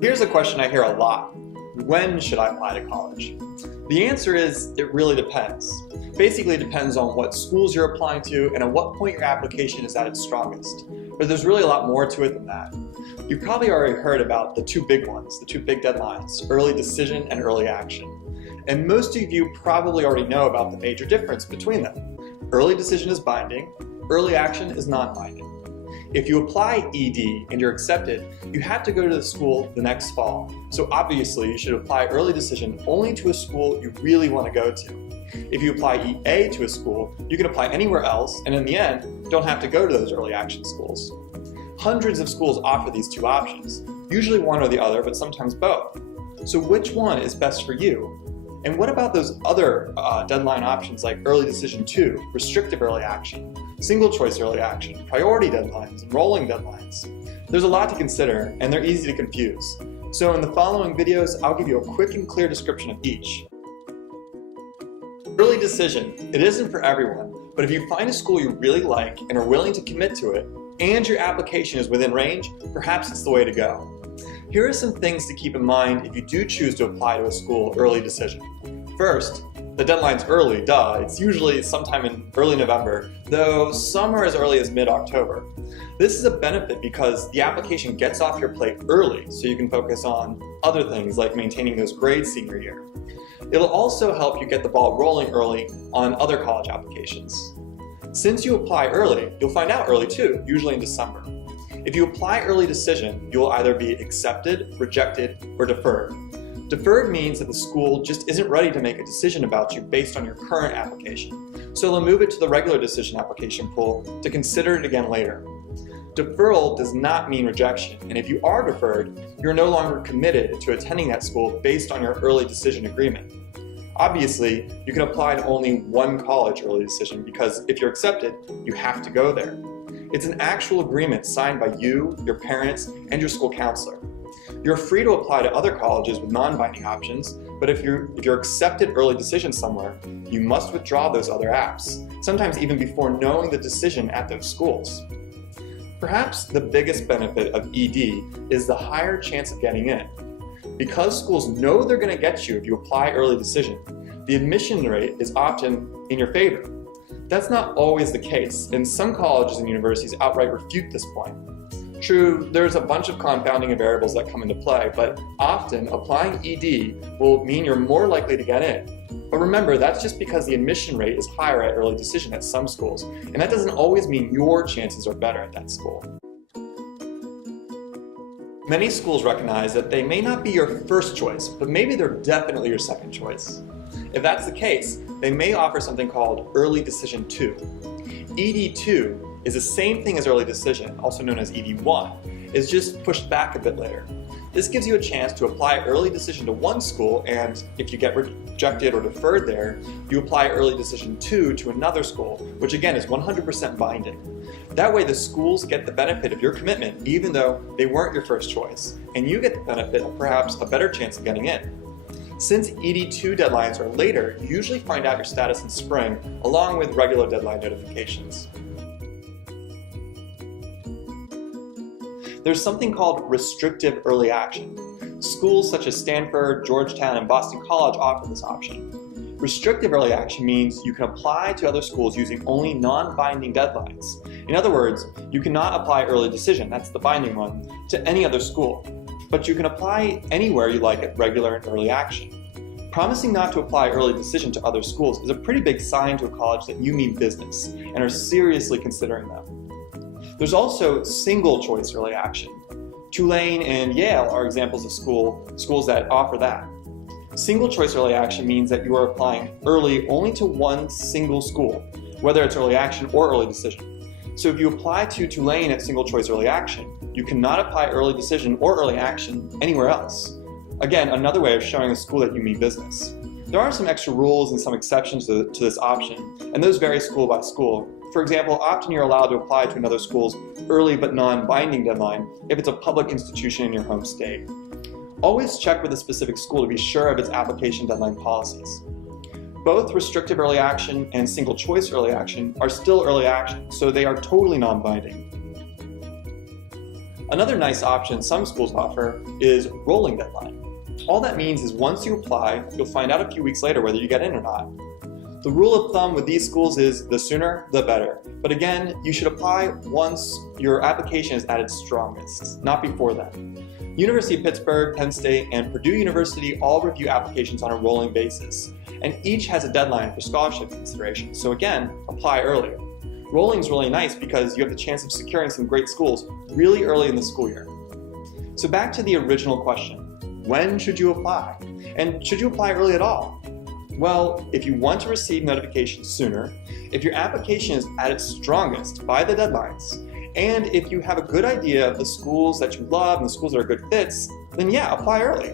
Here's a question I hear a lot. When should I apply to college? The answer is, it really depends. Basically, it depends on what schools you're applying to and at what point your application is at its strongest. But there's really a lot more to it than that. You've probably already heard about the two big ones, the two big deadlines, early decision and early action. And most of you probably already know about the major difference between them. Early decision is binding, early action is non-binding. If you apply ED and you're accepted, you have to go to the school the next fall. So obviously you should apply early decision only to a school you really want to go to. If you apply EA to a school, you can apply anywhere else and in the end, don't have to go to those early action schools. Hundreds of schools offer these two options, usually one or the other, but sometimes both. So which one is best for you? And what about those other deadline options like early decision 2, restrictive early action, single choice early action, priority deadlines, and rolling deadlines? There's a lot to consider and they're easy to confuse. So in the following videos, I'll give you a quick and clear description of each. Early decision, it isn't for everyone, but if you find a school you really like and are willing to commit to it, and your application is within range, perhaps it's the way to go. Here are some things to keep in mind if you do choose to apply to a school early decision. First, the deadline's early, duh. It's usually sometime in early November, though some are as early as mid-October. This is a benefit because the application gets off your plate early, so you can focus on other things like maintaining those grades senior year. It'll also help you get the ball rolling early on other college applications. Since you apply early, you'll find out early too, usually in December. If you apply early decision, you'll either be accepted, rejected, or deferred. Deferred means that the school just isn't ready to make a decision about you based on your current application, so they'll move it to the regular decision application pool to consider it again later. Deferral does not mean rejection, and if you are deferred, you're no longer committed to attending that school based on your early decision agreement. Obviously, you can apply to only one college early decision because if you're accepted, you have to go there. It's an actual agreement signed by you, your parents, and your school counselor. You're free to apply to other colleges with non-binding options, but if you're accepted early decision somewhere, you must withdraw those other apps, sometimes even before knowing the decision at those schools. Perhaps the biggest benefit of ED is the higher chance of getting in. Because schools know they're going to get you if you apply early decision, the admission rate is often in your favor. That's not always the case, and some colleges and universities outright refute this point. True, there's a bunch of confounding variables that come into play, but often applying ED will mean you're more likely to get in. But remember, that's just because the admission rate is higher at early decision at some schools, and that doesn't always mean your chances are better at that school. Many schools recognize that they may not be your first choice, but maybe they're definitely your second choice. If that's the case, they may offer something called Early Decision 2. ED2 is the same thing as Early Decision, also known as ED1, it's just pushed back a bit later. This gives you a chance to apply Early Decision to one school, and if you get rejected or deferred there, you apply Early Decision 2 to another school, which again is 100% binding. That way the schools get the benefit of your commitment even though they weren't your first choice, and you get the benefit of perhaps a better chance of getting in. Since ED2 deadlines are later, you usually find out your status in spring along with regular deadline notifications. There's something called restrictive early action. Schools such as Stanford, Georgetown, and Boston College offer this option. Restrictive early action means you can apply to other schools using only non-binding deadlines. In other words, you cannot apply early decision, that's the binding one, to any other school. But you can apply anywhere you like at regular and early action. Promising not to apply early decision to other schools is a pretty big sign to a college that you mean business and are seriously considering them. There's also single choice early action. Tulane and Yale are examples of schools that offer that. Single choice early action means that you are applying early only to one single school, whether it's early action or early decision. So if you apply to Tulane at single choice early action, you cannot apply early decision or early action anywhere else. Again, another way of showing a school that you mean business. There are some extra rules and some exceptions to this option, and those vary school by school. For example, often you're allowed to apply to another school's early but non-binding deadline if it's a public institution in your home state. Always check with a specific school to be sure of its application deadline policies. Both restrictive early action and single choice early action are still early action, so they are totally non-binding. Another nice option some schools offer is rolling deadline. All that means is once you apply, you'll find out a few weeks later whether you get in or not. The rule of thumb with these schools is the sooner, the better. But again, you should apply once your application is at its strongest, not before then. University of Pittsburgh, Penn State, and Purdue University all review applications on a rolling basis, and each has a deadline for scholarship consideration. So again, apply earlier. Rolling is really nice because you have the chance of securing some great schools really early in the school year. So back to the original question, when should you apply? And should you apply early at all? Well, if you want to receive notifications sooner, if your application is at its strongest by the deadlines, and if you have a good idea of the schools that you love and the schools that are good fits, then yeah, apply early.